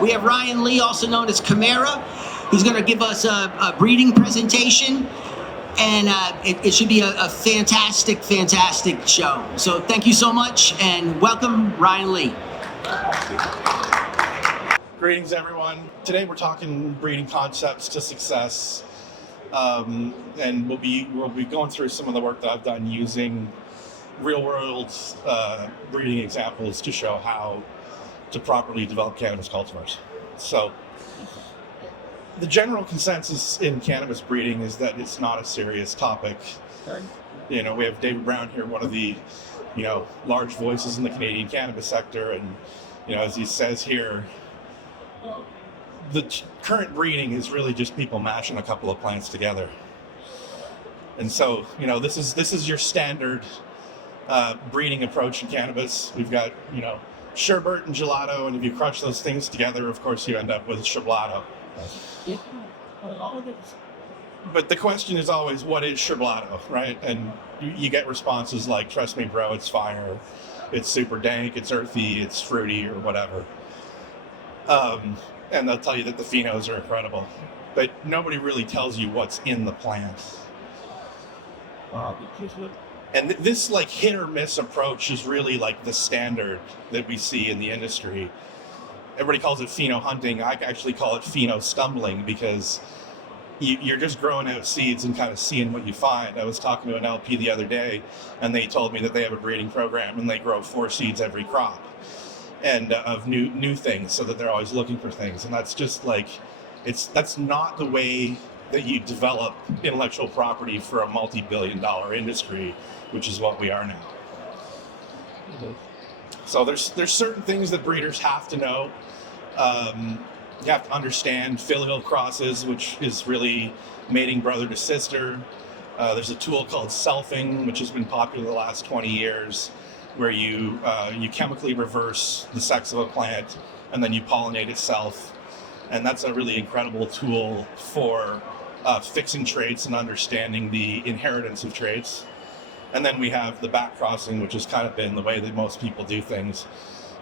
We have Ryan Lee, also known as Chimera. He's going to give us a breeding presentation, and it should be a fantastic show. So thank you so much, and welcome, Ryan Lee. Greetings, everyone. Today we're talking breeding concepts to success, and we'll be going through some of the work that I've done using real-world breeding examples to show how to properly develop cannabis cultivars. So, the general consensus in cannabis breeding is that it's not a serious topic. We have David Brown here, one of the large voices in the Canadian cannabis sector, and as he says here, the current breeding is really just people mashing a couple of plants together. And so, this is your standard breeding approach in cannabis. We've got, sherbet and gelato, and if you crush those things together, of course, you end up with sherblato. But the question is always, what is sherblato, right? And you get responses like, trust me, bro, it's fire, it's super dank, it's earthy, it's fruity, or whatever. And they'll tell you that the phenos are incredible, but nobody really tells you what's in the plant. And this hit or miss approach is really the standard that we see in the industry. Everybody calls it Pheno-Hunting. I actually call it Pheno-Stumbling, because you're just growing out seeds and kind of seeing what you find. I was talking to an LP the other day, and they told me that they have a breeding program and they grow 4 seeds every crop, and of new things, so that they're always looking for things. And that's just that's not the way that you develop intellectual property for a multi-billion-dollar industry, which is what we are now. So there's certain things that breeders have to know. You have to understand filial crosses, which is really mating brother to sister. There's a tool called selfing, which has been popular the last 20 years, where you chemically reverse the sex of a plant and then you pollinate itself. And that's a really incredible tool for fixing traits and understanding the inheritance of traits. And then we have the backcrossing, which has kind of been the way that most people do things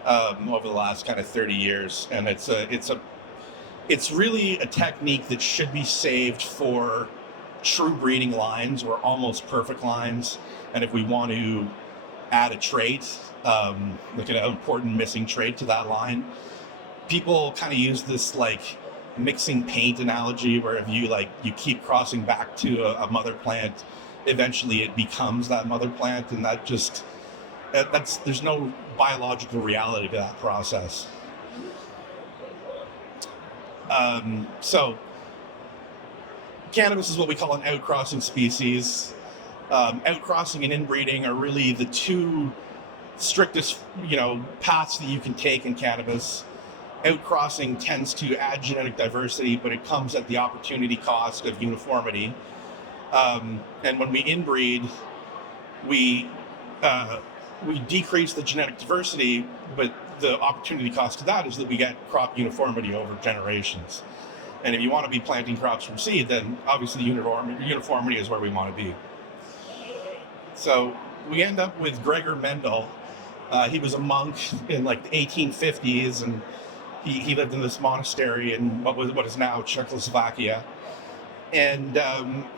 over the last kind of 30 years. And it's really a technique that should be saved for true breeding lines or almost perfect lines. And if we want to add a trait, like an important missing trait to that line, people kind of use this mixing paint analogy, where if you keep crossing back to a mother plant, eventually it becomes that mother plant, and there's no biological reality to that process. So cannabis is what we call an outcrossing species. Outcrossing and inbreeding are really the two strictest paths that you can take in cannabis. Outcrossing tends to add genetic diversity, but it comes at the opportunity cost of uniformity. And when we inbreed, we decrease the genetic diversity, but the opportunity cost to that is that we get crop uniformity over generations. And if you want to be planting crops from seed, then obviously uniformity is where we want to be. So we end up with Gregor Mendel. He was a monk in the 1850s, and he lived in this monastery in what is now Czechoslovakia. And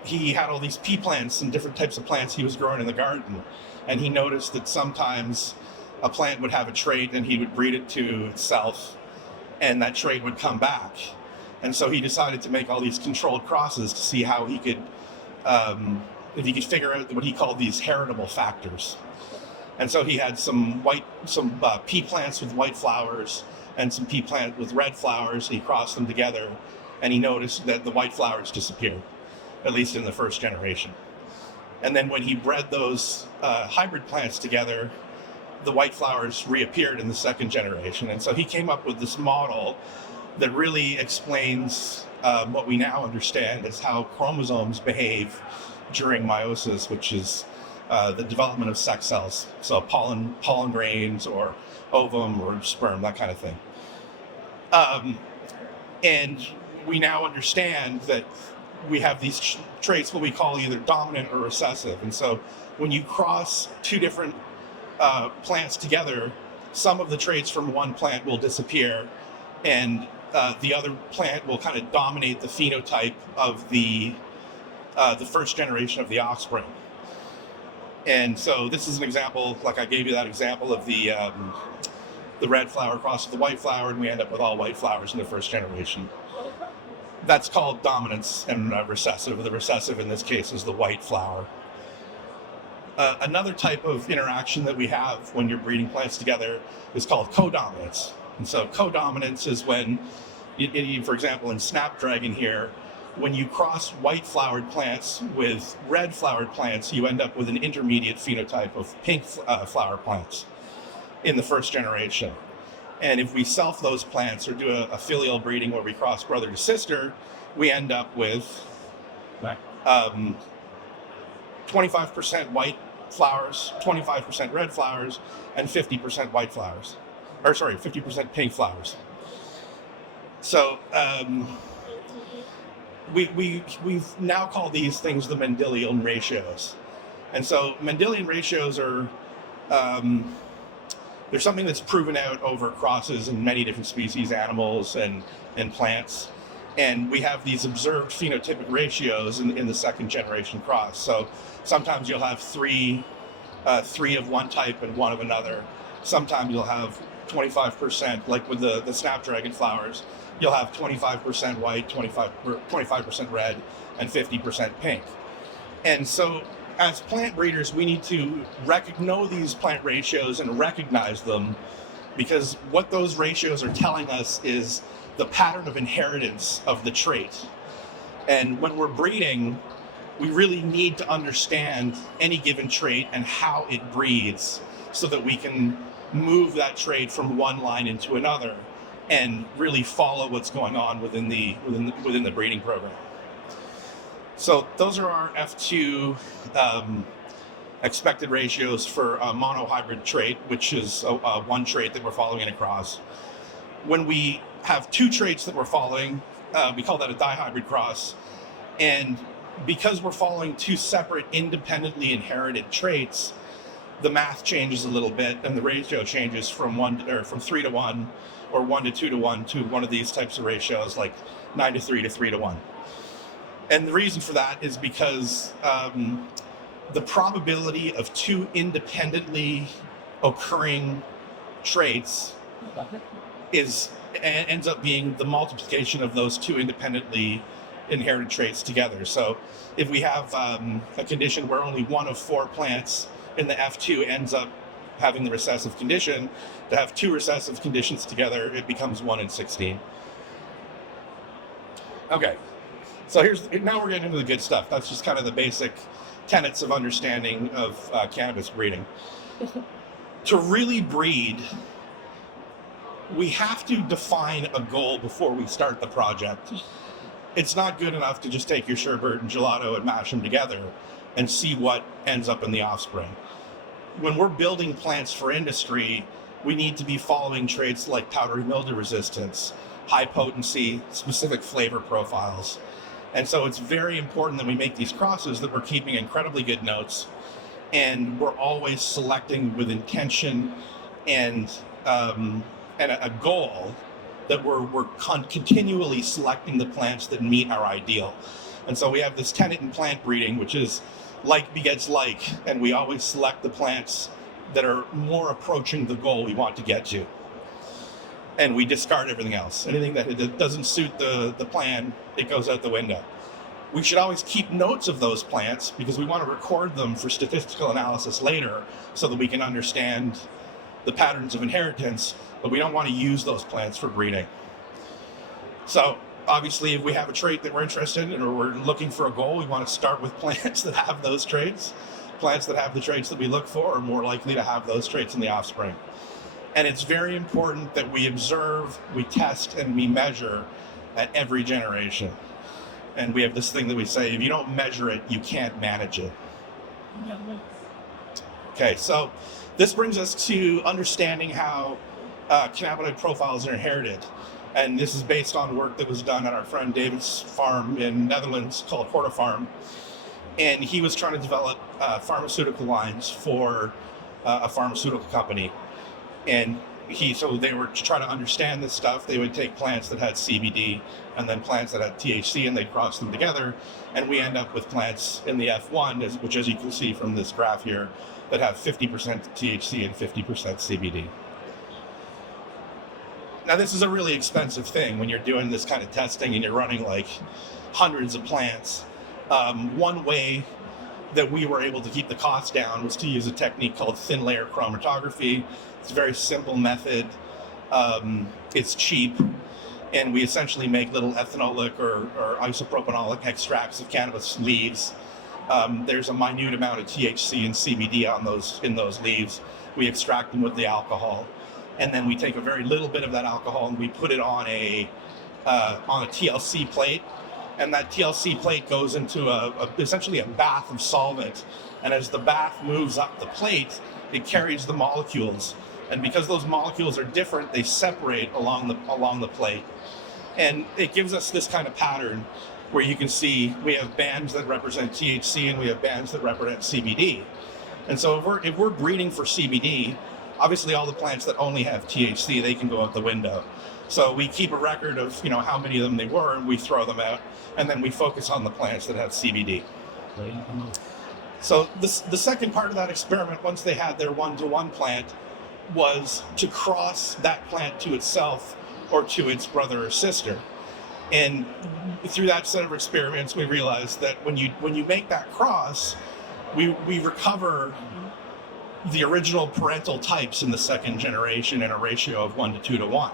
he had all these pea plants and different types of plants he was growing in the garden. And he noticed that sometimes a plant would have a trait and he would breed it to itself, and that trait would come back. And so he decided to make all these controlled crosses to see how he could, if he could figure out what he called these heritable factors. And so he had some pea plants with white flowers and some pea plant with red flowers. He crossed them together, and he noticed that the white flowers disappeared, at least in the first generation. And then when he bred those hybrid plants together, the white flowers reappeared in the second generation. And so he came up with this model that really explains what we now understand as how chromosomes behave during meiosis, which is the development of sex cells. So pollen grains or ovum or sperm, that kind of thing. And we now understand that we have these traits, what we call either dominant or recessive. And so when you cross two different plants together, some of the traits from one plant will disappear and the other plant will kind of dominate the phenotype of the first generation of the offspring. And so this is an example, like I gave you that example of the red flower crossed with the white flower, and we end up with all white flowers in the first generation. That's called dominance and recessive. The recessive in this case is the white flower. Another type of interaction that we have when you're breeding plants together is called codominance. And so codominance is when, for example, in Snapdragon here, when you cross white flowered plants with red flowered plants, you end up with an intermediate phenotype of pink flower plants in the first generation. And if we self those plants or do a filial breeding where we cross brother to sister, we end up with 25% white flowers, 25% red flowers, and 50% white flowers. 50% pink flowers. So we've now called these things the Mendelian ratios. And so Mendelian ratios are they're something that's proven out over crosses in many different species, animals and plants. And we have these observed phenotypic ratios in the second generation cross. So sometimes you'll have three of one type and one of another. Sometimes you'll have 25%, like with the Snapdragon flowers, you'll have 25% white, 25% red, and 50% pink. And so as plant breeders, we need to know these plant ratios and recognize them, because what those ratios are telling us is the pattern of inheritance of the trait. And when we're breeding, we really need to understand any given trait and how it breeds so that we can move that trait from one line into another and really follow what's going on within the breeding program. So those are our F2 expected ratios for a monohybrid trait, which is one trait that we're following across. When we have two traits that we're following, we call that a dihybrid cross. And because we're following two separate independently inherited traits, the math changes a little bit and the ratio changes from 3 to 1 or 1 to 2 to 1 to one of these types of ratios, like 9 to 3 to 3 to 1. And the reason for that is because the probability of two independently occurring traits ends up being the multiplication of those two independently inherited traits together. So if we have a condition where only one of 4 plants in the F2 ends up having the recessive condition, to have 2 recessive conditions together, it becomes 1 in 16. Okay, so now we're getting into the good stuff. That's just kind of the basic tenets of understanding of cannabis breeding. To really breed, we have to define a goal before we start the project. It's not good enough to just take your sherbet and gelato and mash them together and see what ends up in the offspring. When we're building plants for industry, we need to be following traits like powdery mildew resistance, high potency, specific flavor profiles. And so it's very important that we make these crosses, that we're keeping incredibly good notes, and we're always selecting with intention and a goal that we're continually selecting the plants that meet our ideal. And so we have this tenet in plant breeding, which is like begets like, and we always select the plants that are more approaching the goal we want to get to. And we discard everything else. Anything that doesn't suit the plan, it goes out the window. We should always keep notes of those plants because we want to record them for statistical analysis later so that we can understand the patterns of inheritance, but we don't want to use those plants for breeding. So obviously, if we have a trait that we're interested in or we're looking for a goal, we want to start with plants that have those traits. Plants that have the traits that we look for are more likely to have those traits in the offspring. And it's very important that we observe, we test, and we measure at every generation. And we have this thing that we say, if you don't measure it, you can't manage it. Okay, so this brings us to understanding how cannabinoid profiles are inherited. And this is based on work that was done at our friend David's farm in Netherlands called Hortifarm. And he was trying to develop pharmaceutical lines for a pharmaceutical company. And So they were to try to understand this stuff. They would take plants that had CBD and then plants that had THC, and they'd cross them together, and we end up with plants in the F1, which, as you can see from this graph here, that have 50% THC and 50% CBD. Now, this is a really expensive thing when you're doing this kind of testing and you're running like hundreds of plants. One way that we were able to keep the cost down was to use a technique called thin layer chromatography. It's a very simple method. It's cheap, and we essentially make little ethanolic or isopropanolic extracts of cannabis leaves. There's a minute amount of THC and CBD in those leaves. We extract them with the alcohol, and then we take a very little bit of that alcohol and we put it on a TLC plate. And that TLC plate goes into essentially a bath of solvent. And as the bath moves up the plate, it carries the molecules. And because those molecules are different, they separate along the plate. And it gives us this kind of pattern where you can see we have bands that represent THC and we have bands that represent CBD. And so if we're breeding for CBD, obviously all the plants that only have THC, they can go out the window. So we keep a record of how many of them they were, and we throw them out, and then we focus on the plants that have CBD. So the second part of that experiment, once they had their one-to-one plant, was to cross that plant to itself or to its brother or sister. And through that set of experiments, we realized that when you make that cross, we recover the original parental types in the second generation in a ratio of 1 to 2 to 1.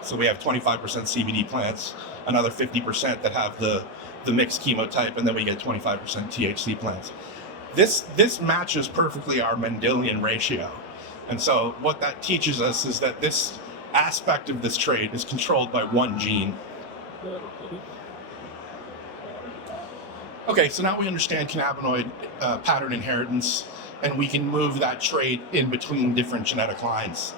So we have 25% CBD plants, another 50% that have the mixed chemotype, and then we get 25% THC plants. This matches perfectly our Mendelian ratio. And so what that teaches us is that this aspect of this trait is controlled by one gene. Okay, so now we understand cannabinoid pattern inheritance, and we can move that trait in between different genetic lines.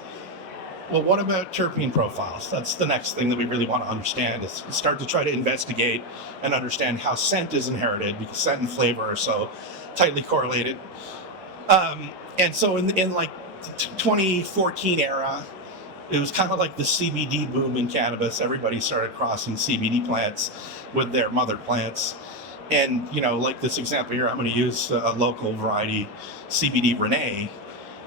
Well, what about terpene profiles? That's the next thing that we really want to understand, is start to try to investigate and understand how scent is inherited, because scent and flavor are so tightly correlated. And so in like 2014 era, it was kind of like the CBD boom in cannabis. Everybody started crossing CBD plants with their mother plants. And, like this example here, I'm going to use a local variety, CBD Rene.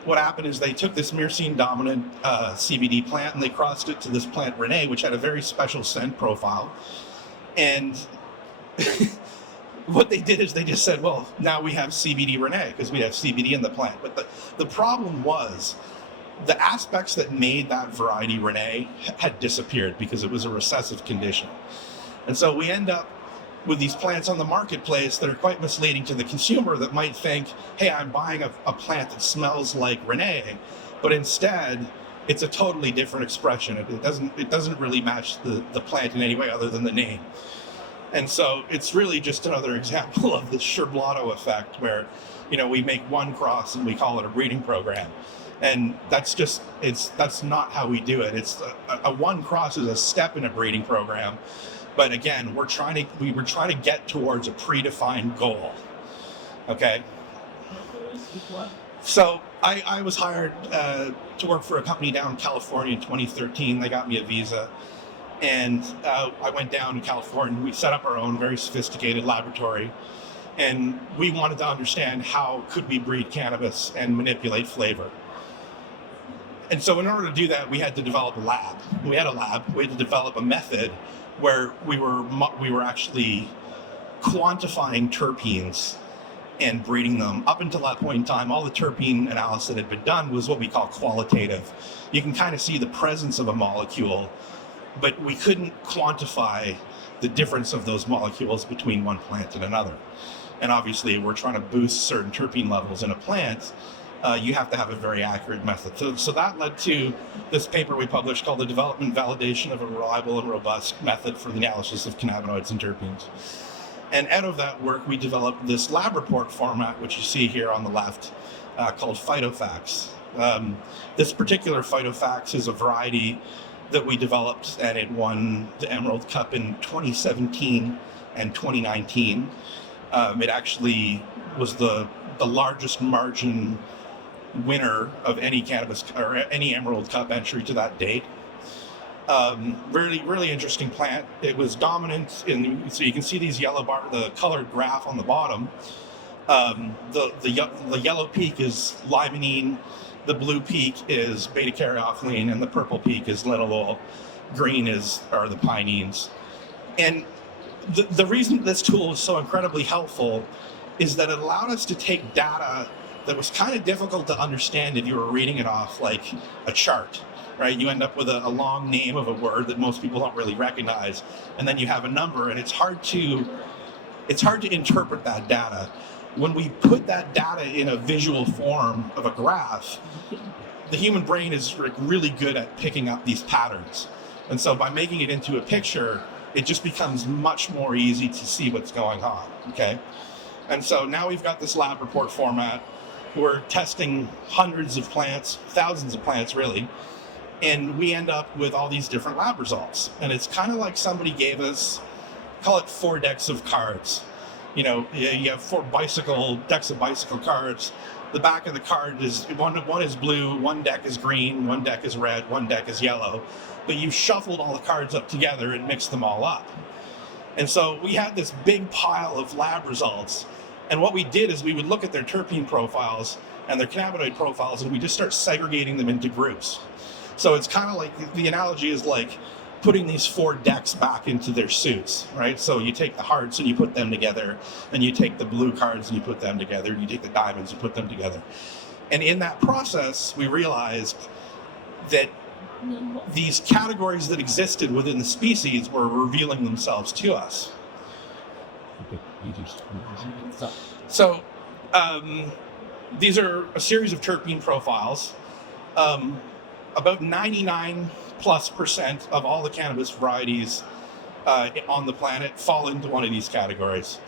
What happened is they took this myrcene dominant CBD plant and they crossed it to this plant Rene, which had a very special scent profile. And what they did is they just said, well, now we have CBD Rene because we have CBD in the plant. But the problem was the aspects that made that variety Rene had disappeared because it was a recessive condition. And so we end up with these plants on the marketplace that are quite misleading to the consumer, that might think, hey, I'm buying a plant that smells like Rene, but instead it's a totally different expression. It doesn't really match the plant in any way other than the name. And so it's really just another example of the Sherblotto effect, where we make one cross and we call it a breeding program. And that's not how we do it. It's a one cross is a step in a breeding program. But again, we were trying to get towards a predefined goal. Okay. So I was hired to work for a company down in California in 2013. They got me a visa, and I went down to California. We set up our own very sophisticated laboratory, and we wanted to understand how could we breed cannabis and manipulate flavor. And so in order to do that, we had to develop a lab. We had to develop a method where we were actually quantifying terpenes and breeding them. Up until that point in time, all the terpene analysis that had been done was what we call qualitative. You can kind of see the presence of a molecule, but we couldn't quantify the difference of those molecules between one plant and another. And obviously, we're trying to boost certain terpene levels in a plant. You have to have a very accurate method. So that led to this paper we published called The Development Validation of a Reliable and Robust Method for the Analysis of Cannabinoids and Terpenes. And out of that work, we developed this lab report format, which you see here on the left, called Phytofacts. This particular Phytofacts is a variety that we developed, and it won the Emerald Cup in 2017 and 2019. It actually was the largest margin winner of any cannabis or any Emerald Cup entry to that date. Really interesting plant. It was dominant so you can see these the colored graph on the bottom. The yellow peak is limonene, the blue peak is beta-caryophyllene, and the purple peak is linalool. Green are the pinenes. And the reason this tool is so incredibly helpful is that it allowed us to take data that was kind of difficult to understand if you were reading it off like a chart, right? You end up with a long name of a word that most people don't really recognize, and then you have a number, and it's hard to interpret that data. When we put that data in a visual form of a graph, the human brain is really good at picking up these patterns. And so by making it into a picture, it just becomes much more easy to see what's going on, okay? And so now we've got this lab report format. We're testing hundreds of plants, thousands of plants really, and we end up with all these different lab results. And it's kind of like somebody gave us, call it 4 decks of cards. You know, you have 4 decks of bicycle cards. The back of the card is, one is blue, 1 deck is green, 1 deck is red, 1 deck is yellow. But you've shuffled all the cards up together and mixed them all up. And so we had this big pile of lab results. And what we did is we would look at their terpene profiles and their cannabinoid profiles, and we just start segregating them into groups. So it's kind of like, the analogy is like putting these 4 decks back into their suits, right? So you take the hearts and you put them together, and you take the blue cards and you put them together, and you take the diamonds and put them together. And in that process, we realized that these categories that existed within the species were revealing themselves to us. So these are a series of terpene profiles. About 99+% of all the cannabis varieties on the planet fall into one of these categories.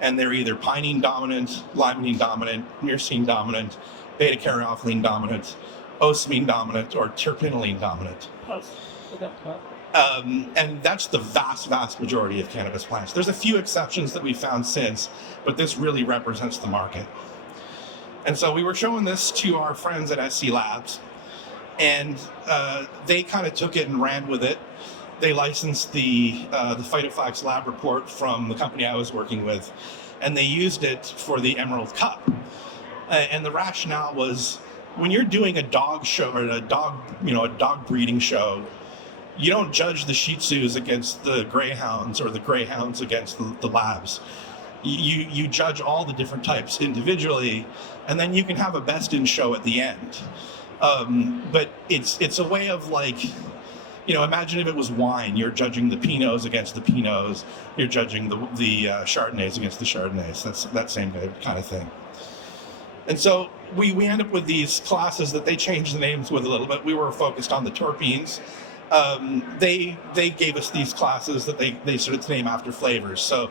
And they're either pinene dominant, limonene dominant, myrcene dominant, beta-caryophyllene dominant, ocimene dominant, or terpinolene dominant. And that's the vast majority of cannabis plants. There's a few exceptions that we found since, but this really represents the market. And so we were showing this to our friends at SC Labs, and they kind of took it and ran with it. They licensed the Phytophax lab report from the company I was working with, and they used it for the Emerald Cup. And the rationale was, when you're doing a dog show or a dog breeding show, you don't judge the Shih Tzus against the Greyhounds or the Greyhounds against the labs. You judge all the different types individually, and then you can have a best in show at the end. But it's a way of, like, you know, imagine if it was wine. You're judging the Pinots against the Pinots. You're judging the Chardonnays against the Chardonnays. That's that same kind of thing. And so we end up with these classes that they changed the names with a little bit. We were focused on the terpenes. They gave us these classes that they started to name after flavors. So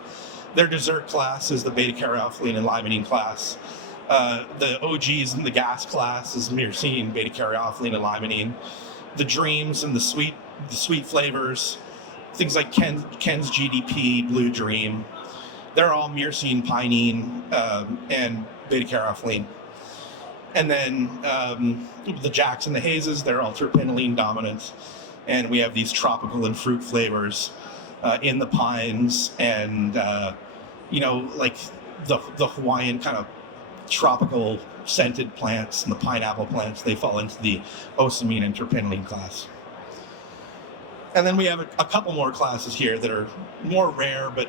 their dessert class is the beta-caryophyllene and limonene class. The OGs in the gas class is myrcene, beta-caryophyllene, and limonene. The dreams and the sweet flavors, things like Ken's GDP, Blue Dream, they're all myrcene, pinene, and beta-caryophyllene. And then the Jacks and the Hazes, they're all terpinolene dominant. And we have these tropical and fruit flavors in the pines, and like the Hawaiian kind of tropical scented plants and the pineapple plants, they fall into the ocimene and terpinolene class. And then we have a couple more classes here that are more rare, but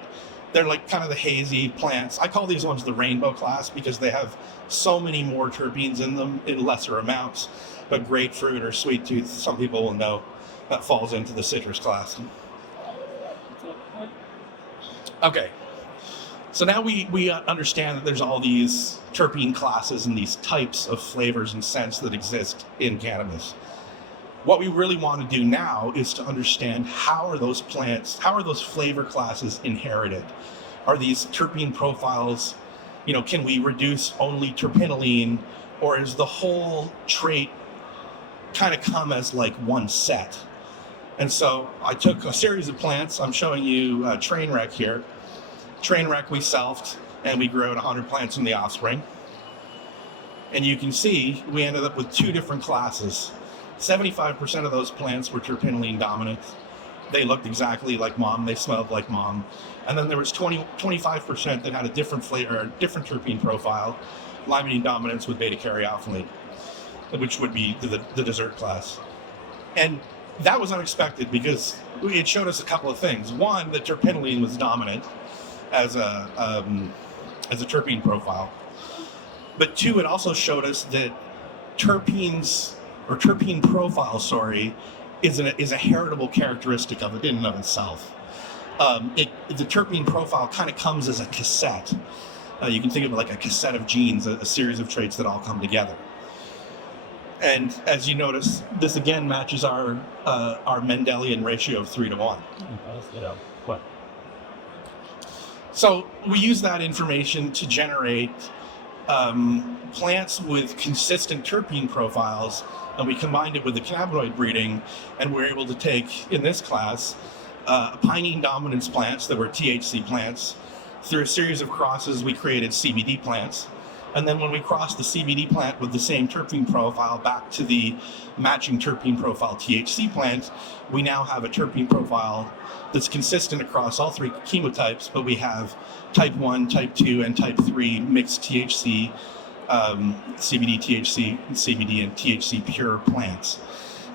they're like kind of the hazy plants. I call these ones the rainbow class because they have so many more terpenes in them in lesser amounts. But grapefruit or sweet tooth, some people will know, that falls into the citrus class. Okay, so now we understand that there's all these terpene classes and these types of flavors and scents that exist in cannabis. What we really want to do now is to understand how are those flavor classes inherited? Are these terpene profiles, can we reduce only terpinolene, or is the whole trait kind of come as like one set? And so I took a series of plants. I'm showing you Trainwreck here. Trainwreck we selfed, and we grew out 100 plants from the offspring. And you can see we ended up with 2 different classes. 75% of those plants were terpinolene dominant. They looked exactly like mom, they smelled like mom. And then there was 25% that had a different flavor, or a different terpene profile, limonene dominance with beta-caryophyllene, which would be the dessert class. And that was unexpected because it showed us a couple of things. One, that terpinolene was dominant as a terpene profile. But 2, it also showed us that terpene profile, is a heritable characteristic of it in and of itself. The terpene profile kind of comes as a cassette. You can think of it like a cassette of genes, a series of traits that all come together. And as you notice, this again matches our Mendelian ratio of 3:1. What? So we use that information to generate plants with consistent terpene profiles, and we combined it with the cannabinoid breeding, and we're able to take, in this class, pinene dominance plants that were THC plants. Through a series of crosses, we created CBD plants. And then when we crossed the CBD plant with the same terpene profile back to the matching terpene profile THC plant, we now have a terpene profile that's consistent across all 3 chemotypes, but we have type 1, type 2, and type 3 mixed THC, CBD, THC, CBD, and THC pure plants,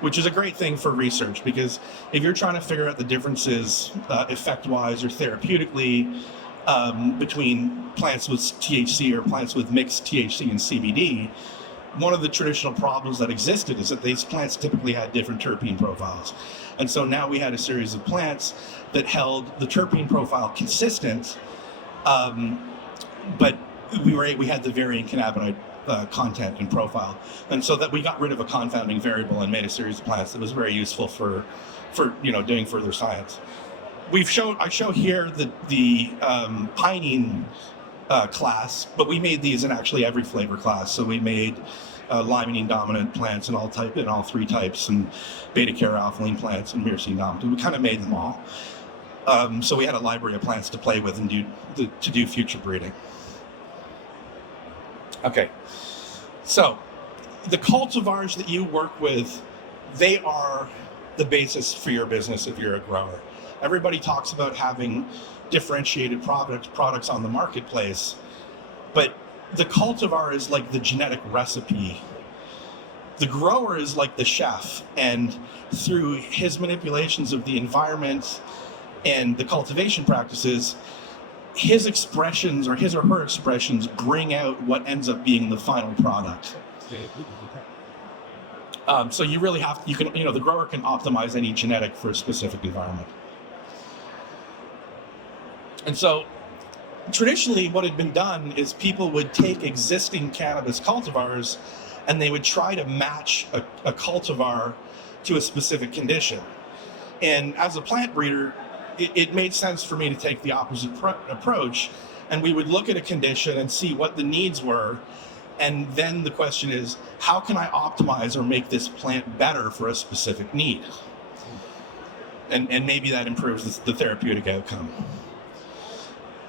which is a great thing for research, because if you're trying to figure out the differences effect-wise or therapeutically between plants with THC or plants with mixed THC and CBD, one of the traditional problems that existed is that these plants typically had different terpene profiles. And so now we had a series of plants that held the terpene profile consistent, but we had the varying cannabinoid content and profile. And so that we got rid of a confounding variable and made a series of plants that was very useful for doing further science. I show here the pinene class, but we made these in actually every flavor class. So we made limonene dominant plants in all 3 types, and beta-caryophyllene plants and myrcene dominant. We kind of made them all. So we had a library of plants to play with and to do future breeding. Okay, so the cultivars that you work with, they are the basis for your business if you're a grower. Everybody talks about having differentiated products on the marketplace, but the cultivar is like the genetic recipe. The grower is like the chef, and through his manipulations of the environment and the cultivation practices, his expressions or her expressions bring out what ends up being the final product. So you really the grower can optimize any genetic for a specific environment. And so traditionally what had been done is people would take existing cannabis cultivars and they would try to match a cultivar to a specific condition. And as a plant breeder, it made sense for me to take the opposite approach, and we would look at a condition and see what the needs were. And then the question is, how can I optimize or make this plant better for a specific need? And maybe that improves the therapeutic outcome.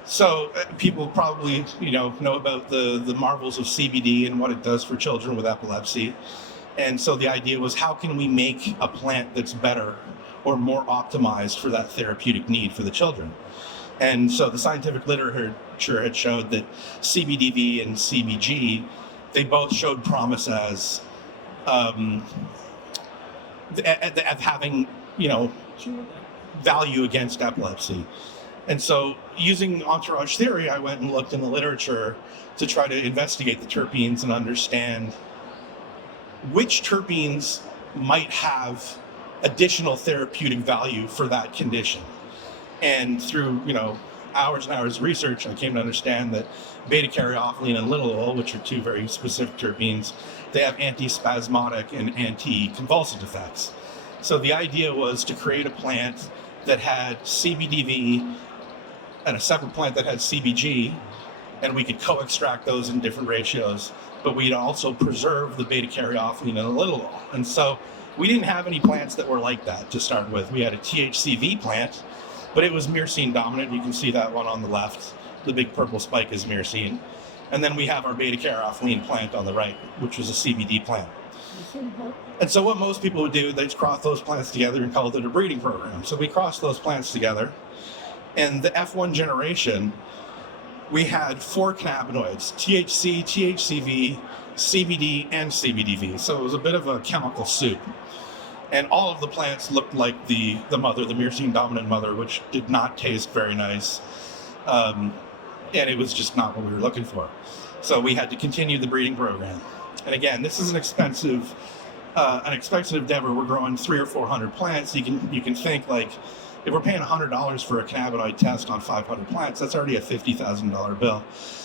So people probably know about the marvels of CBD and what it does for children with epilepsy. And so the idea was, how can we make a plant that's better or more optimized for that therapeutic need for the children? And so the scientific literature had showed that CBDV and CBG, they both showed promise as having value against epilepsy. And so using entourage theory, I went and looked in the literature to try to investigate the terpenes and understand which terpenes might have additional therapeutic value for that condition. And through hours and hours of research, I came to understand that beta-caryophyllene and linalool, which are 2 very specific terpenes, they have antispasmodic and anti-convulsive effects. So the idea was to create a plant that had CBDV and a separate plant that had CBG, and we could co-extract those in different ratios, but we'd also preserve the beta-caryophyllene and the linalool. And so we didn't have any plants that were like that to start with. We had a THCV plant, but it was myrcene dominant. You can see that one on the left. The big purple spike is myrcene. And then we have our beta-caryophyllene plant on the right, which was a CBD plant. And so what most people would do, they'd cross those plants together and call it a breeding program. So we crossed those plants together. And the F1 generation, we had 4 cannabinoids: THC, THCV, CBD, and CBDV. So it was a bit of a chemical soup. And all of the plants looked like the mother, the myrcene dominant mother, which did not taste very nice. And it was just not what we were looking for. So we had to continue the breeding program. And again, this is an expensive endeavor. We're growing 300 or 400 plants. You can think, like, if we're paying $100 for a cannabinoid test on 500 plants, that's already a $50,000 bill.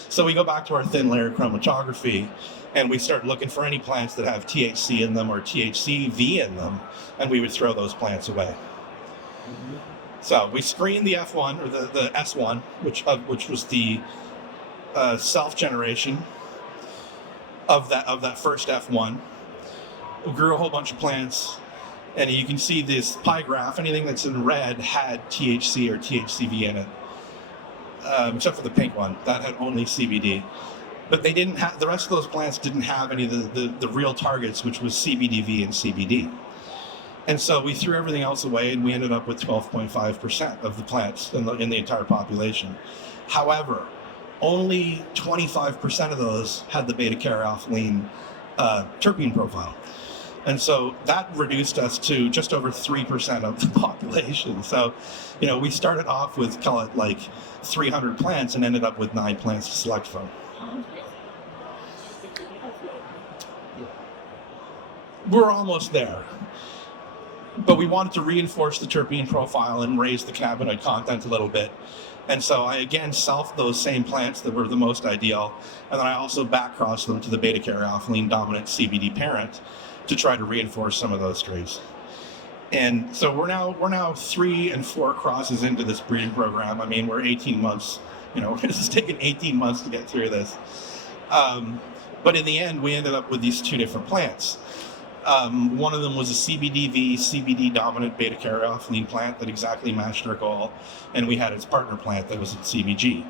So we go back to our thin layer chromatography, and we start looking for any plants that have THC in them or THCV in them, and we would throw those plants away. So we screened the F1 or the S1, which was the self-generation of that first F1. We grew a whole bunch of plants, and you can see this pie graph. Anything that's in red had THC or THCV in it, except for the pink one that had only CBD. But they didn't have, the rest of those plants didn't have any of the real targets, which was CBDV and CBD. And so we threw everything else away, and we ended up with 12.5% of the plants in the entire population. However, only 25% of those had the beta-caryophyllene terpene profile. And so that reduced us to just over 3% of the population. So, we started off with, call it like 300 plants, and ended up with 9 plants to select from. We're almost there. But we wanted to reinforce the terpene profile and raise the cannabinoid content a little bit. And so I again selfed those same plants that were the most ideal, and then I also backcrossed them to the beta-caryophyllene dominant CBD parent to try to reinforce some of those strains. And so we're now 3 and 4 crosses into this breeding program. I mean, we're 18 months. This has taken 18 months to get through this. But in the end, we ended up with these 2 different plants. One of them was a CBDV, CBD dominant beta-caryophyllene plant that exactly matched our goal, and we had its partner plant that was at CBG.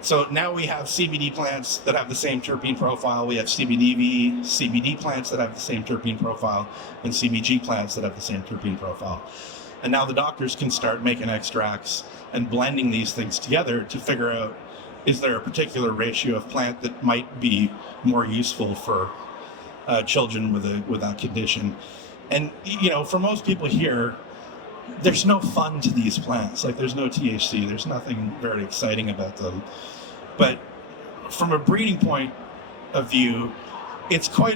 So now we have CBD plants that have the same terpene profile. We have CBDV, CBD plants that have the same terpene profile, and CBG plants that have the same terpene profile. And now the doctors can start making extracts and blending these things together to figure out, is there a particular ratio of plant that might be more useful for children with that condition. And for most people here, there's no fun to these plants. Like, there's no THC, there's nothing very exciting about them. But from a breeding point of view, I'm quite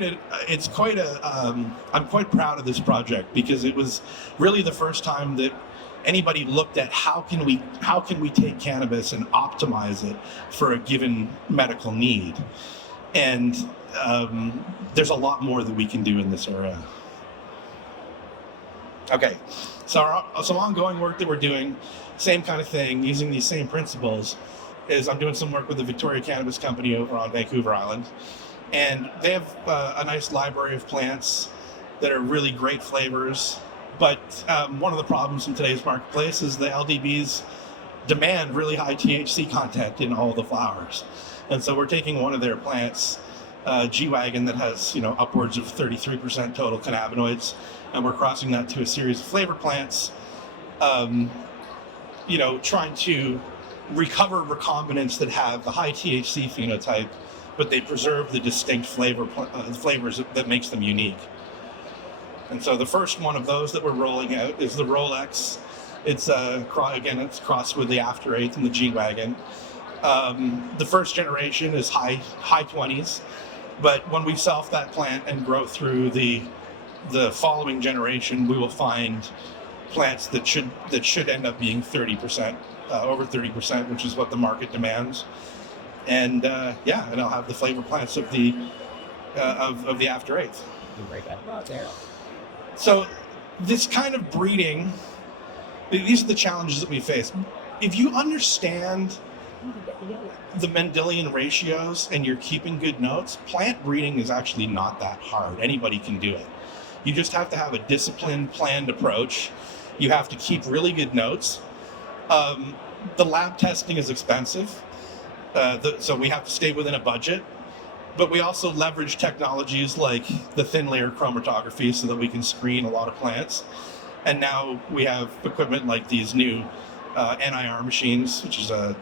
proud of this project, because it was really the first time that anybody looked at how can we take cannabis and optimize it for a given medical need. And there's a lot more that we can do in this area. Okay, so some ongoing work that we're doing, same kind of thing, using these same principles, is I'm doing some work with the Victoria Cannabis Company over on Vancouver Island. And they have a nice library of plants that are really great flavors. But one of the problems in today's marketplace is the LDBs demand really high THC content in all the flowers. And so we're taking one of their plants, G-Wagon, that has upwards of 33% total cannabinoids, and we're crossing that to a series of flavor plants, trying to recover recombinants that have the high THC phenotype, but they preserve the distinct flavors that makes them unique. And so the first one of those that we're rolling out is the Rolex. It's it's crossed with the After Eighth and the G-Wagon. The first generation is high 20s, but when we self that plant and grow through the following generation, we will find plants that should end up being 30%, over 30%, which is what the market demands. And and I'll have the flavor plants of the After Eighth. Right back there. So this kind of breeding, these are the challenges that we face. If you understand the Mendelian ratios and you're keeping good notes, plant breeding is actually not that hard. Anybody can do it. You just have to have a disciplined, planned approach. You have to keep really good notes. The lab testing is expensive. So we have to stay within a budget, but we also leverage technologies like the thin layer chromatography so that we can screen a lot of plants. And now we have equipment like these new NIR machines, which is a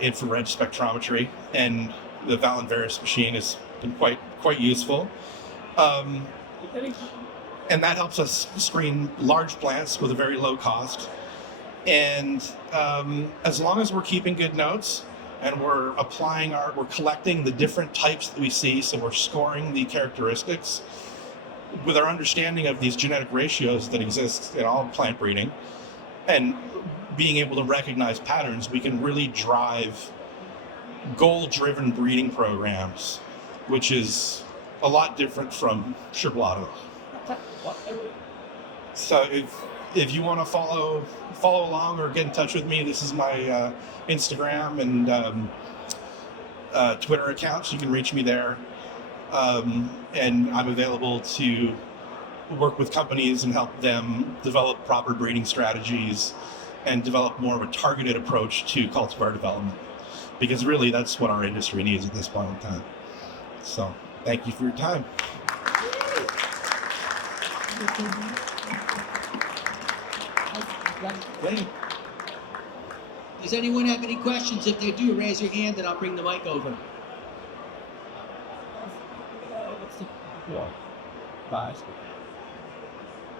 infrared spectrometry, and the Valenveris machine has been quite useful. And that helps us screen large plants with a very low cost. And as long as we're keeping good notes and we're collecting the different types that we see, so we're scoring the characteristics with our understanding of these genetic ratios that exist in all plant breeding, and being able to recognize patterns, we can really drive goal-driven breeding programs, which is a lot different from Sherblotto. So if you want to follow along or get in touch with me, this is my Instagram and Twitter accounts. You can reach me there, and I'm available to work with companies and help them develop proper breeding strategies and develop more of a targeted approach to cultivar development, because really that's what our industry needs at this point in time. So thank you for your time. Does anyone have any questions? If they do, raise your hand and I'll bring the mic over.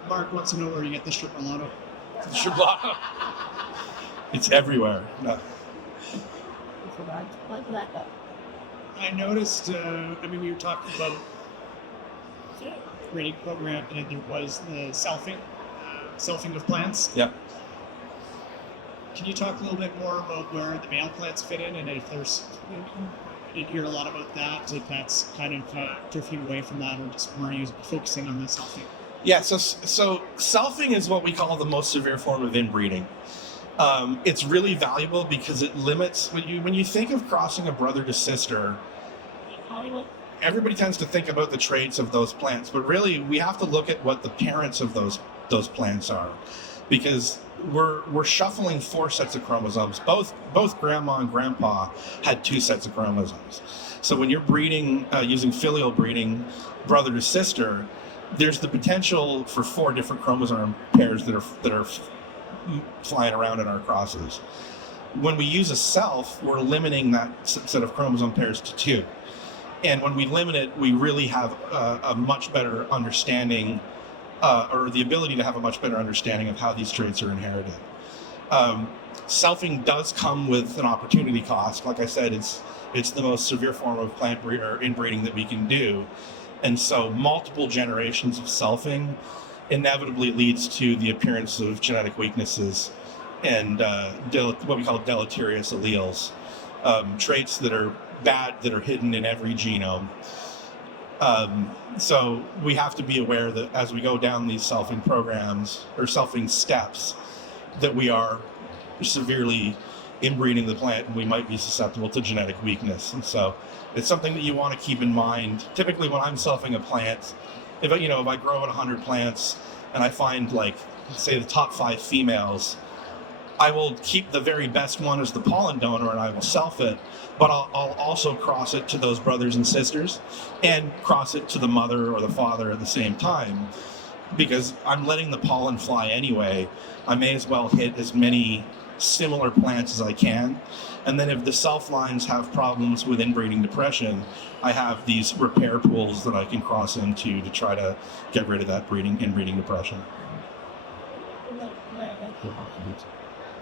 Mark wants to know where you get the Sherblotto. Sherblotto. It's everywhere. No. I noticed, we were talking about breeding program, and there was the selfing of plants. Yep. Can you talk a little bit more about where the male plants fit in, and if there's, I didn't hear a lot about that, if that's kind of drifting away from that, or just more focusing on the selfing? Yeah, so selfing is what we call the most severe form of inbreeding. It's really valuable because it limits, when you think of crossing a brother to sister, everybody tends to think about the traits of those plants, but really we have to look at what the parents of those plants are, because we're shuffling 4 sets of chromosomes. Both grandma and grandpa had 2 sets of chromosomes. So when you're breeding using filial breeding, brother to sister, there's the potential for 4 different chromosome pairs that are flying around in our crosses. When we use a self, we're limiting that set of chromosome pairs to 2. And when we limit it, we really have a much better understanding, or the ability to have a much better understanding of how these traits are inherited. Selfing does come with an opportunity cost. Like I said, it's the most severe form of plant inbreeding that we can do. And so multiple generations of selfing inevitably leads to the appearance of genetic weaknesses and what we call deleterious alleles, traits that are bad, that are hidden in every genome. So we have to be aware that as we go down these selfing programs or selfing steps, that we are severely inbreeding the plant and we might be susceptible to genetic weakness. And so it's something that you want to keep in mind. Typically when I'm selfing a plant, if I grow 100 plants and I find, like, say the top 5 females, I will keep the very best one as the pollen donor and I will self it, but I'll also cross it to those brothers and sisters and cross it to the mother or the father at the same time, because I'm letting the pollen fly anyway. I may as well hit as many similar plants as I can. And then if the self lines have problems with inbreeding depression, I have these repair pools that I can cross into to try to get rid of that inbreeding depression.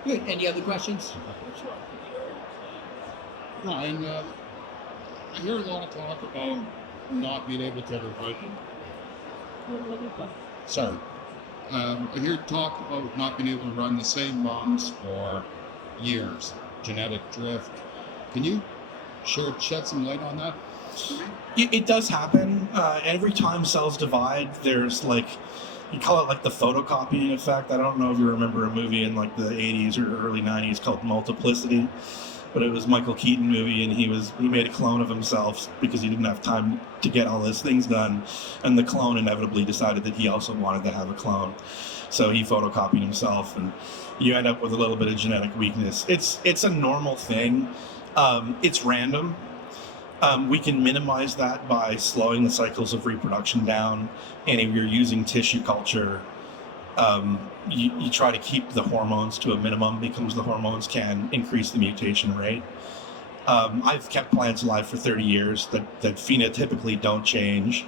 Good. Any other questions? No, and I hear a lot of talk about not being able to have Sorry. I hear talk about not being able to run the same moms for years, genetic drift. Can you shed some light on that? It does happen. Every time cells divide, there's you call it like the photocopying effect. I don't know if you remember a movie in like the 80s or early 90s called Multiplicity, but it was Michael Keaton movie, and he made a clone of himself because he didn't have time to get all his things done, and the clone inevitably decided that he also wanted to have a clone, so he photocopied himself, and you end up with a little bit of genetic weakness. It's a normal thing. It's random. We can minimize that by slowing the cycles of reproduction down. And if you're using tissue culture, you try to keep the hormones to a minimum because the hormones can increase the mutation rate. I've kept plants alive for 30 years that phenotypically don't change.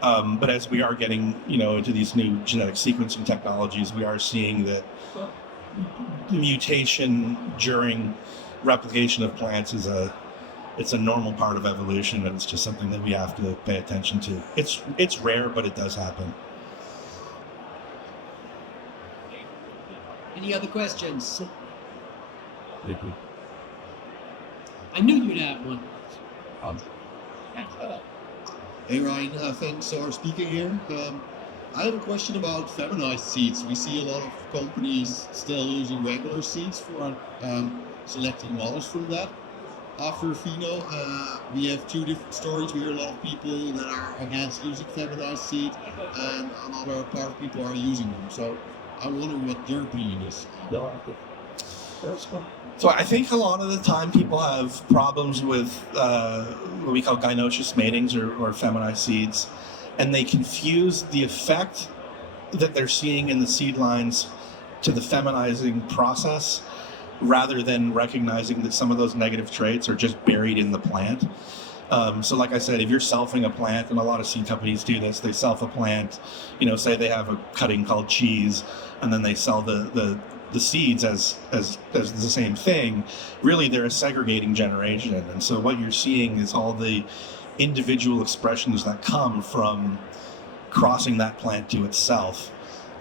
But as we are getting, into these new genetic sequencing technologies, we are seeing that mutation during replication of plants it's a normal part of evolution, and it's just something that we have to pay attention to. It's rare, but it does happen. Any other questions? Liquid. I knew you'd have one. Hey Ryan, thanks for speaking here. I have a question about feminized seeds. We see a lot of companies still using regular seeds for selecting models from that. After Pheno, we have two different stories. We hear a lot of people that are against using feminized seed, and another part of people are using them. So I'm wondering what your opinion is. So I think a lot of the time people have problems with what we call gynoecious matings or feminized seeds, and they confuse the effect that they're seeing in the seed lines to the feminizing process, rather than recognizing that some of those negative traits are just buried in the plant. So like I said, if you're selfing a plant, and a lot of seed companies do this, they self a plant, say they have a cutting called cheese, and then they sell the seeds as the same thing. Really, they're a segregating generation. And so what you're seeing is all the individual expressions that come from crossing that plant to itself.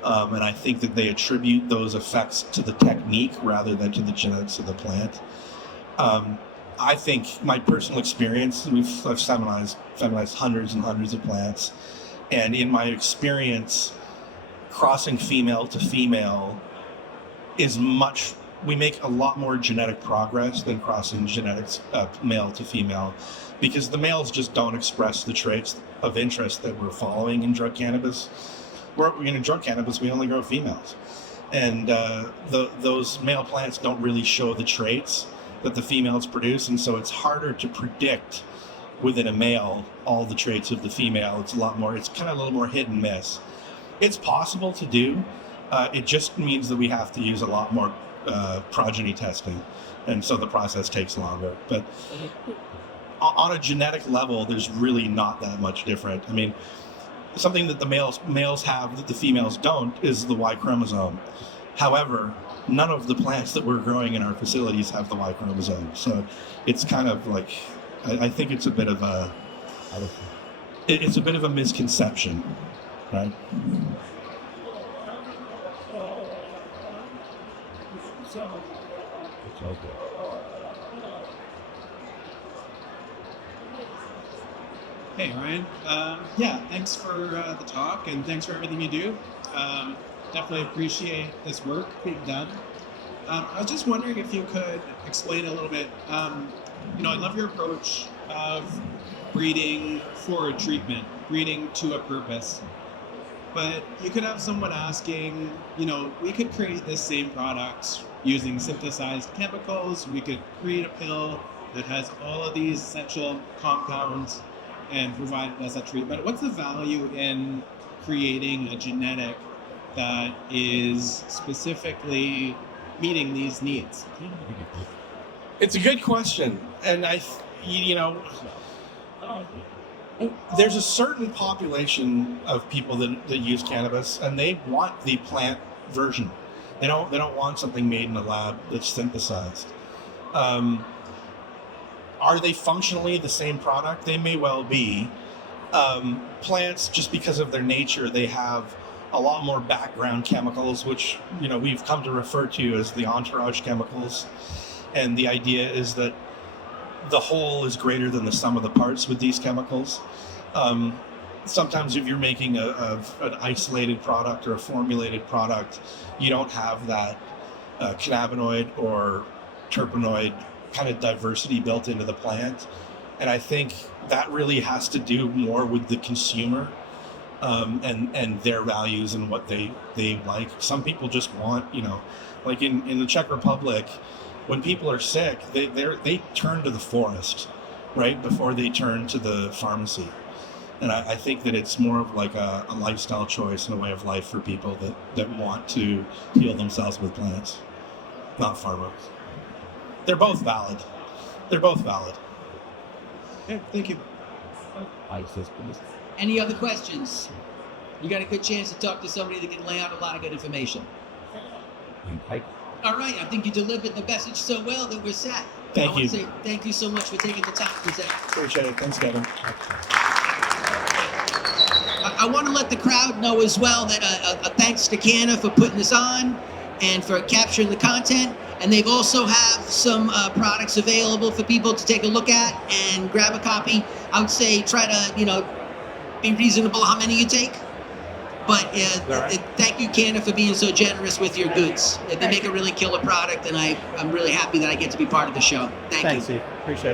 And I think that they attribute those effects to the technique rather than to the genetics of the plant. I think my personal experience, I've feminized hundreds and hundreds of plants. And in my experience, crossing female to female we make a lot more genetic progress than crossing genetics male to female, because the males just don't express the traits of interest that we're following in drug cannabis. In drug cannabis, we only grow females. And those male plants don't really show the traits that the females produce, and so it's harder to predict within a male all the traits of the female. It's kind of a little more hit and miss. It's possible to do. It just means that we have to use a lot more progeny testing, and so the process takes longer. But on a genetic level, there's really not that much different. I mean, something that the males have that the females don't is the Y chromosome. However, none of the plants that we're growing in our facilities have the Y chromosome. So it's kind of like, I think it's a bit of a misconception, right? It's okay. Hey, Ryan. Thanks for the talk, and thanks for everything you do. Definitely appreciate this work being done. I was just wondering if you could explain a little bit. I love your approach of breeding for a treatment, breeding to a purpose. But you could have someone asking, we could create this same product using synthesized chemicals. We could create a pill that has all of these essential compounds and provide it as a treatment. What's the value in creating a genetic that is specifically meeting these needs? It's a good question, and there's a certain population of people that use cannabis, and they want the plant version. They don't want something made in a lab that's synthesized. Are they functionally the same product? They may well be. Plants, just because of their nature, they have a lot more background chemicals, which we've come to refer to as the entourage chemicals. And the idea is that the whole is greater than the sum of the parts with these chemicals. Sometimes if you're making an isolated product or a formulated product, you don't have that cannabinoid or terpenoid kind of diversity built into the plant. And I think that really has to do more with the consumer and their values and what they like. Some people just want, like in the Czech Republic, when people are sick, they turn to the forest, right, before they turn to the pharmacy. And I think that it's more of like a lifestyle choice and a way of life for people that want to heal themselves with plants, not pharma. They're both valid. They're both valid. Yeah, thank you. Any other questions? You got a good chance to talk to somebody that can lay out a lot of good information. All right, I think you delivered the message so well that we're set. Thank I want you. to say thank you so much for taking the time to present. Appreciate it. Thanks, Kevin. I want to let the crowd know as well that a thanks to CANNA for putting this on and for capturing the content. And they've also have some products available for people to take a look at and grab a copy. I would say try to, be reasonable how many you take. But thank you, CANNA, for being so generous with your goods. They make a really killer product, and I'm really happy that I get to be part of the show. Thank you. Thanks, Steve. Appreciate it.